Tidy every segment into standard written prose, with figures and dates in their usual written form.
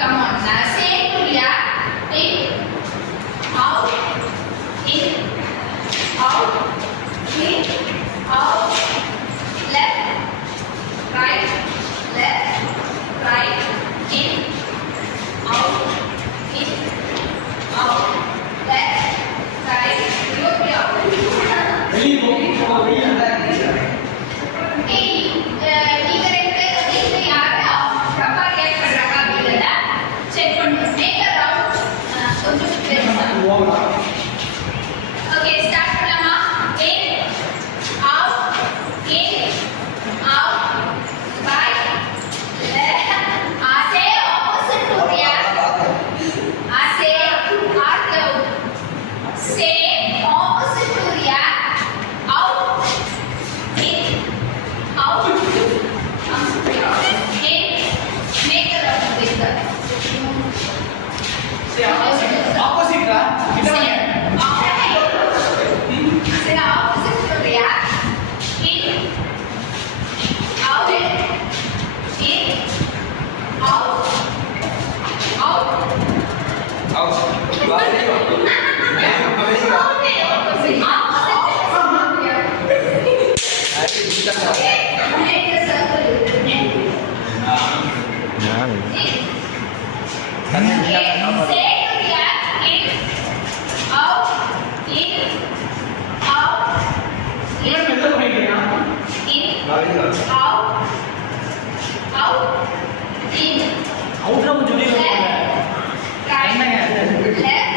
Come on. Same to react. In, out, in, out, in, out, left, right, in, out, left, right. Okay, start பண்ணலாமா? In, out, right, left. Say opposite to react. Say out loud. Say opposite to react. Out, in, out, in. Make a round with that. Say opposite ra. Say opposite to react. In, out, in, out. Make a circle. Say to react. In, out, in. அவுட்ல கொஞ்சம் வெளிய Left,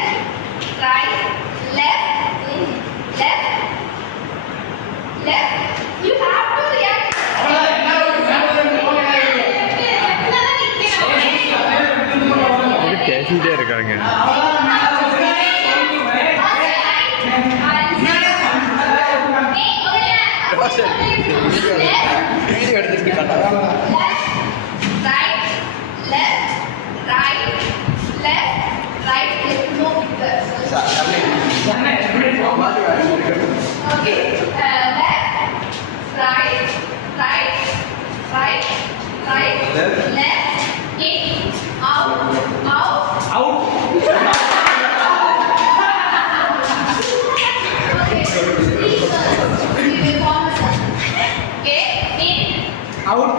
right, left. You have to react. பேசிட்டே இருக்காங்க. வீடியோ எடுத்துட்டு right, no pictures. Okay, left, right, left, in, out. Okay, please, we will pause. Okay, in, out,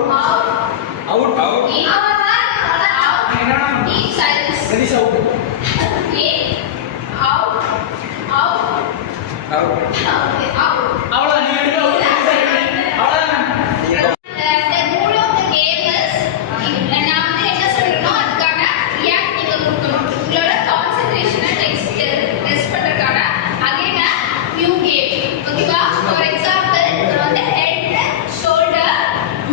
in, out, in silence. Ready out. In, out. Okay, out. அவ்வளவுதான் நீ எடுங்க அவ்வளவுதான் The rule of the game is நான் வந்து என்ன சொல்றேனோ அதுக்கான ரியாக்ட் நீங்க கொடுக்கணும். உங்களோட கான்சென்ட்ரேஷனை டெஸ்ட் பண்றதுக்கான அகைன் நியூ கேம். ஓகேவா? ஃபார் எக்ஸாம்பிள் நான் வந்து ஹெட், ஷோல்டர்,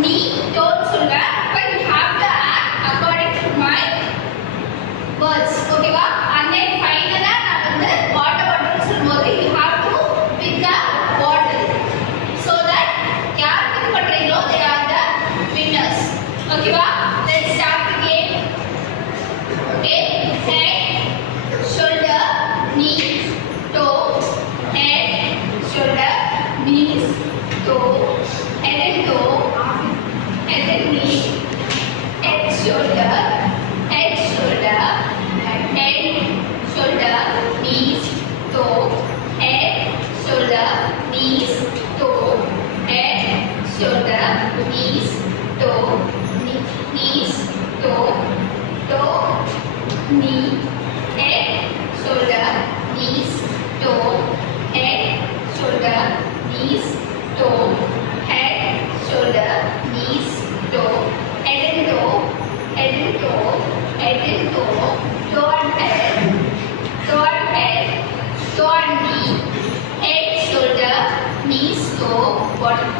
நீ, டோன்னு சொல்றேன். But you have to act according to my words. ஓகேவா? and then ஃபைனலா நான் வந்து வாட்டர் பாட்டில் சொல்லும்போது you have to pick a bottle so that யார் பிக் பண்றீங்களோ they are the winners. ஓகேவா? let's start the game. Okay, head, shoulder, knees, toe, head, shoulder, knees, toe, head and toe, head and knee, head, shoulder, head, shoulder, knees, toe, head, shoulder, knees, toe, head, shoulder, knees, toe, knees, toe, knee, head, shoulder, knees, toe, head, shoulder, knees, toe, head, shoulder, knees, toe, head and toe, head and toe, head and toe, toe and head, toe and head, toe and knee, head, shoulder, knees, toe, bottom.